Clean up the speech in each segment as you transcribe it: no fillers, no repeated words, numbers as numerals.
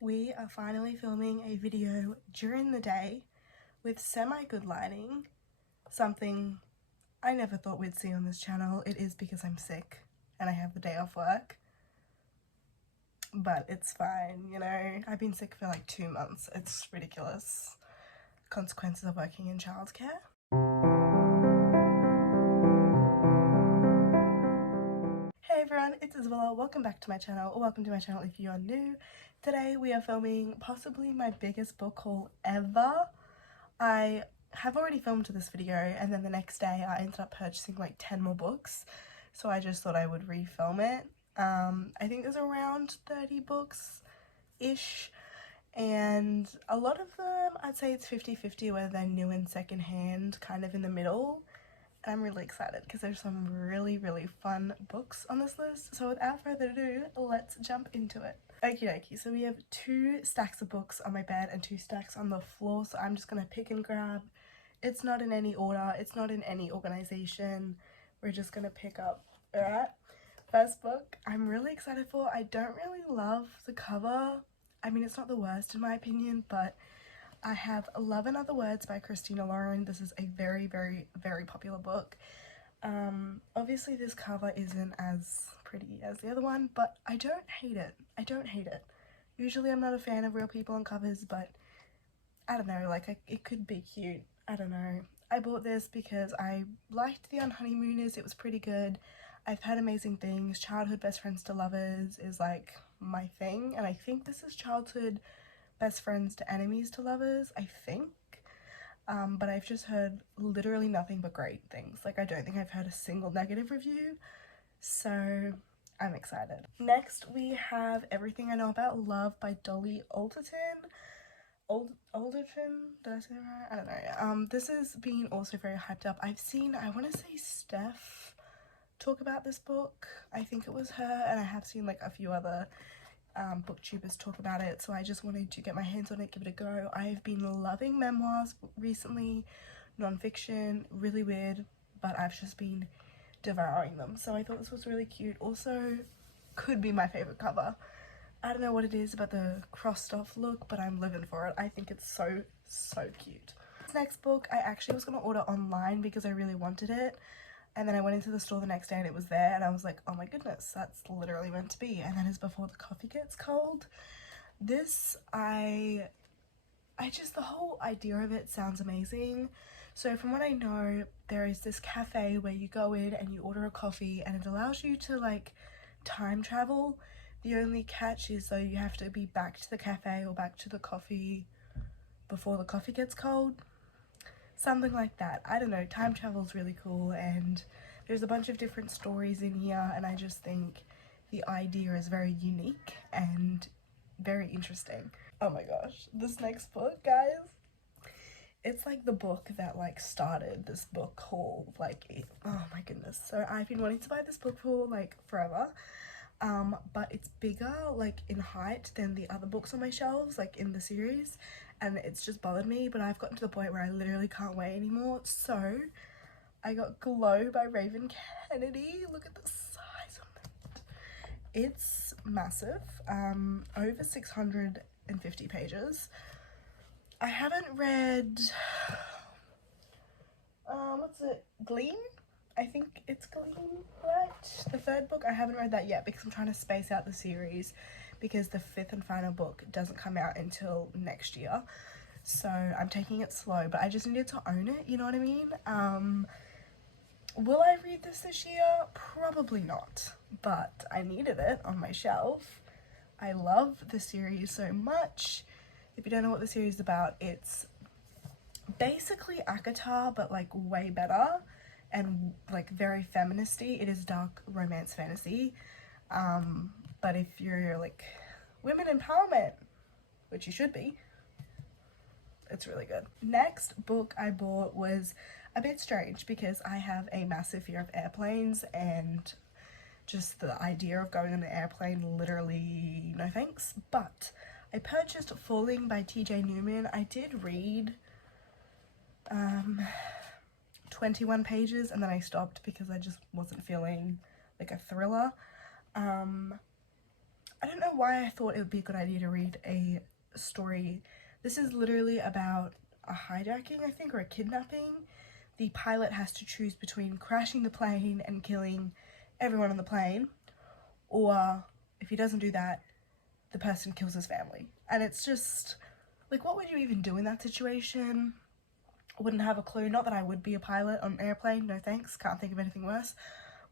We are finally filming a video during the day with semi-good lighting, something I never thought we'd see on this channel. It is because I'm sick and I have the day off work, but it's fine, you know. I've been sick for like 2 months. It's ridiculous. Consequences of working in childcare. Hey everyone, it's Isabella. Welcome back to my channel, or welcome to my channel if you are new. Today we are filming possibly my biggest book haul ever. I have already filmed this video and then the next day I ended up purchasing like 10 more books, so I just thought I would refilm it. I think there's around 30 books ish, and a lot of them I'd say it's 50-50 whether they're new and secondhand, kind of in the middle. And I'm really excited because there's some really fun books on this list. So without further ado, let's jump into it. Okie dokie, so we have 2 stacks of books on my bed and 2 stacks on the floor, so I'm just gonna pick and grab. It's not in any order, it's not in any organization. We're just gonna pick up. Alright, first book I'm really excited for. I don't really love the cover. I mean, it's not the worst in my opinion, but I have Love and Other Words by Christina Lauren. This is a very popular book. Obviously this cover isn't as pretty as the other one, but I don't hate it. I don't hate it. Usually I'm not a fan of real people on covers, but I don't know, like it could be cute. I don't know. I bought this because I liked The Unhoneymooners. It was pretty good. I've heard amazing things. Childhood Best Friends to Lovers is like my thing, and I think this is Childhood Best Friends to Enemies to Lovers, I think. But I've just heard literally nothing but great things. Like, I don't think I've heard a single negative review, so I'm excited. Next we have Everything I Know About Love by Dolly Alderton. Alderton? Did I say that right? I don't know. This has been also very hyped up. I've seen, I want to say Steph talk about this book. I think it was her, and I have seen like a few other booktubers talk about it, so I just wanted to get my hands on it, give it a go. I've been loving memoirs recently, non-fiction, really weird, but I've just been devouring them, so I thought this was really cute. Also could be my favorite cover. I don't know what it is about the crossed off look, but I'm living for it. I think it's so cute. This next book I actually was gonna order online because I really wanted it, and then I went into the store the next day and it was there, and I was like, oh my goodness, that's literally meant to be. And that is Before the Coffee Gets Cold. This, I just, the whole idea of it sounds amazing. So from what I know, there is this cafe where you go in and you order a coffee and it allows you to like time travel. The only catch is though you have to be back to the cafe or back to the coffee before the coffee gets cold. Something like that. I don't know, time travel is really cool, and there's a bunch of different stories in here, and I just think the idea is very unique and very interesting. Oh my gosh, this next book, guys, it's like the book that like started this book haul. Like oh my goodness. So I've been wanting to buy this book for like forever, but it's bigger like in height than the other books on my shelves, like in the series, and it's just bothered me. But I've gotten to the point where I literally can't wait anymore, so I got Glow by Raven Kennedy. Look at the size of it. It's massive, over 650 pages. I haven't read what's it, Gleam? I think it's Gleam, right? The third book, I haven't read that yet because I'm trying to space out the series because the 5th and final book doesn't come out until next year. So I'm taking it slow, but I just needed to own it, you know what I mean? Will I read this year? Probably not, but I needed it on my shelf. I love the series so much. If you don't know what the series is about, it's basically ACOTAR, but like way better and like very feministy. It is dark romance fantasy, but if you're like women empowerment, which you should be, it's really good. Next book I bought was a bit strange because I have a massive fear of airplanes, and just the idea of going on an airplane, literally no thanks. But I purchased Falling by TJ Newman. I did read 21 pages and then I stopped because I just wasn't feeling like a thriller. I don't know why I thought it would be a good idea to read a story. This is literally about a hijacking, I think, or a kidnapping. The pilot has to choose between crashing the plane and killing everyone on the plane, or if he doesn't do that, the person kills his family. And it's just, like, what would you even do in that situation? I wouldn't have a clue. Not that I would be a pilot on an airplane, no thanks, can't think of anything worse.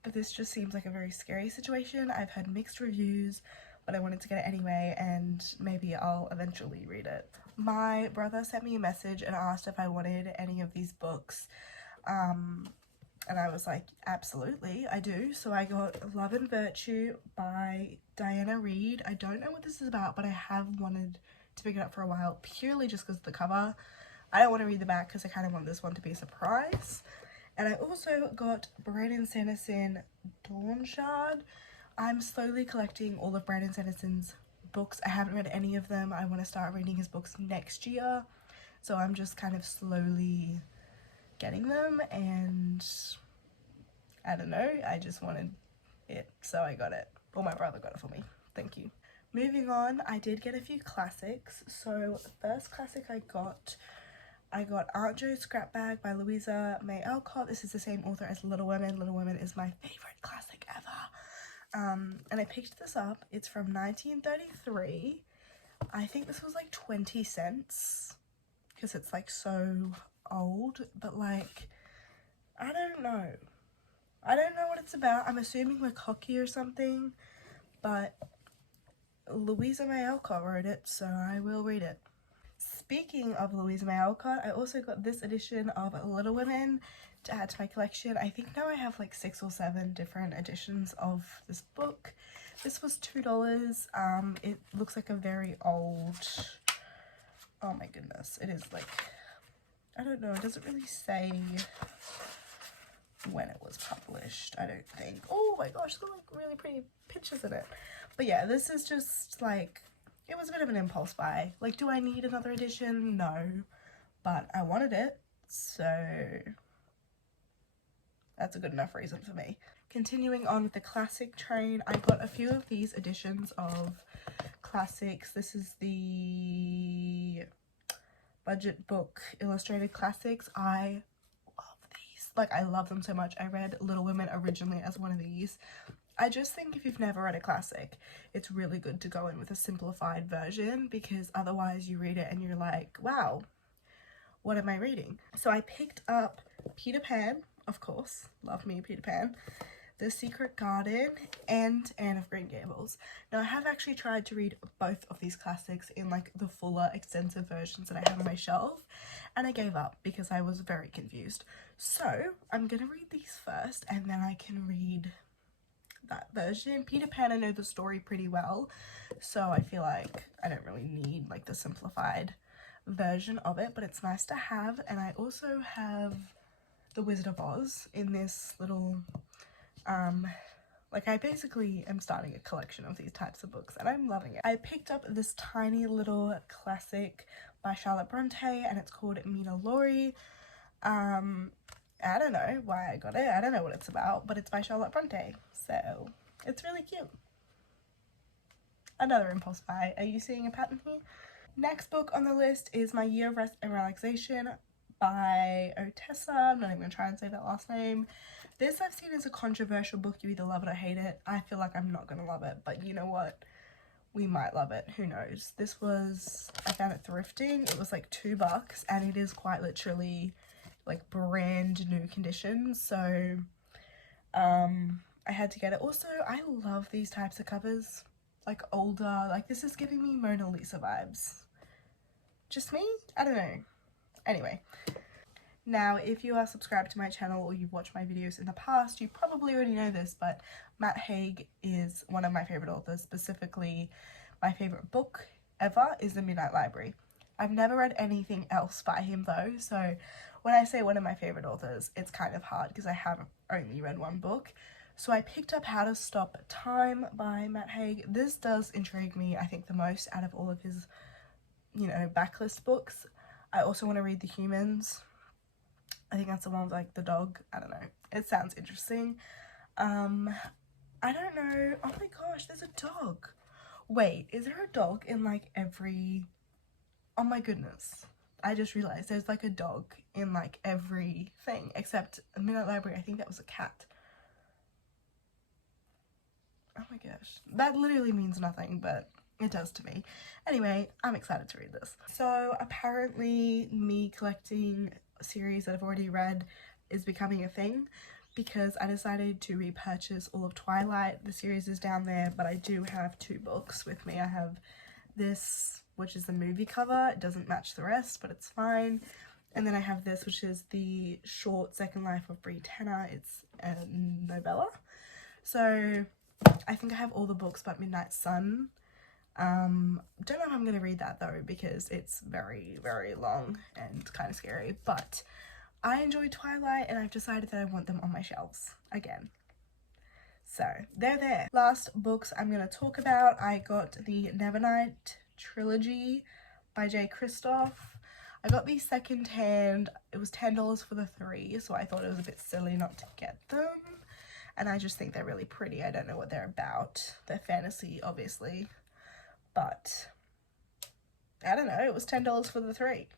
But this just seems like a very scary situation. I've heard mixed reviews, but I wanted to get it anyway, and maybe I'll eventually read it. My brother sent me a message and asked if I wanted any of these books, and I was like, absolutely, I do. So I got Love and Virtue by Diana Reid. I don't know what this is about, but I have wanted to pick it up for a while, purely just because of the cover. I don't want to read the back because I kind of want this one to be a surprise. And I also got Brandon Sanderson Dawn Shard. I'm slowly collecting all of Brandon Sanderson's books. I haven't read any of them. I want to start reading his books next year. So I'm just kind of slowly getting them, and I don't know, I just wanted it, so I got it. Well, my brother got it for me. Thank you. Moving on, I did get a few classics. So first classic I got Aunt Jo's Scrap Bag by Louisa May Alcott. This is the same author as Little Women. Little Women is my favorite classic ever. And I picked this up. It's from 1933. I think this was like 20 cents because it's like so old, but like, I don't know what it's about. I'm assuming like hockey or something, but Louisa May Alcott wrote it, so I will read it. Speaking of Louisa May Alcott, I also got this edition of Little Women to add to my collection. I think now I have like 6 or 7 different editions of this book. This was $2. It looks like a very old, oh my goodness, it is like, I don't know, it doesn't really say when it was published, I don't think. Oh my gosh, there's like really pretty pictures in it. But yeah, this is just like, it was a bit of an impulse buy. Like, do I need another edition? No, but I wanted it, so that's a good enough reason for me. Continuing on with the classic train, I got a few of these editions of classics. This is the budget book illustrated classics. I love these. Like, I love them so much. I read Little Women originally as one of these. I just think if you've never read a classic, it's really good to go in with a simplified version, because otherwise you read it and you're like, wow, what am I reading? So I picked up Peter Pan, of course, love me Peter Pan, The Secret Garden, and Anne of Green Gables. Now I have actually tried to read both of these classics in like the fuller extensive versions that I have on my shelf, and I gave up because I was very confused. So I'm gonna read these first and then I can read that version. Peter Pan, I know the story pretty well, so I feel like I don't really need like the simplified version of it, but it's nice to have. And I also have The Wizard of Oz in this little like, I basically am starting a collection of these types of books and I'm loving it. I picked up this tiny little classic by Charlotte Bronte and it's called Mina Laurie. I don't know why I got it, I don't know what it's about, but it's by Charlotte Bronte, so it's really cute. Another impulse buy. Are you seeing a pattern here? Next book on the list is My Year of Rest and Relaxation by Otessa. I'm not even going to try and say that last name. This I've seen as a controversial book. You either love it or hate it. I feel like I'm not going to love it, but you know what? We might love it. Who knows? This was, I found it thrifting. It was like $2 and it is quite literally like brand new condition. So I had to get it. Also, I love these types of covers. Like older, like this is giving me Mona Lisa vibes. Just me? I don't know. Anyway. Now, if you are subscribed to my channel or you've watched my videos in the past, you probably already know this, but Matt Haig is one of my favorite authors. Specifically, my favorite book ever is The Midnight Library. I've never read anything else by him though, so when I say one of my favorite authors, it's kind of hard because I have only read one book. So I picked up How to Stop Time by Matt Haig. This does intrigue me, I think, the most out of all of his, you know, backlist books. I also want to read The Humans. I think that's the one with like the dog. I don't know. It sounds interesting. I don't know. Oh my gosh, there's a dog. Wait, is there a dog in like every... Oh my goodness. I just realized there's like a dog in like every thing except Midnight Library. I think that was a cat. Oh my gosh. That literally means nothing, but it does to me. Anyway, I'm excited to read this. So apparently me collecting series that I've already read is becoming a thing because I decided to repurchase all of Twilight. The series is down there, but I do have 2 books with me. I have this, which is the movie cover. It doesn't match the rest, but it's fine. And then I have this, which is the short Second Life of Brie Tanner. It's a novella. So I think I have all the books but Midnight Sun. Don't know if I'm going to read that though because it's very, very long and kind of scary. But I enjoy Twilight and I've decided that I want them on my shelves again. So they're there. Last books I'm going to talk about. I got the Nevernight trilogy by J. Kristoff. I got these secondhand. It was $10 for the 3, so I thought it was a bit silly not to get them. And I just think they're really pretty. I don't know what they're about. They're fantasy, obviously. But I don't know. It was $10 for the 3.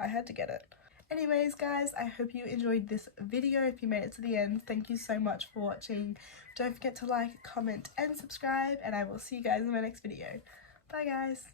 I had to get it. Anyways, guys, I hope you enjoyed this video. If you made it to the end, thank you so much for watching. Don't forget to like, comment, and subscribe. And I will see you guys in my next video. Bye, guys.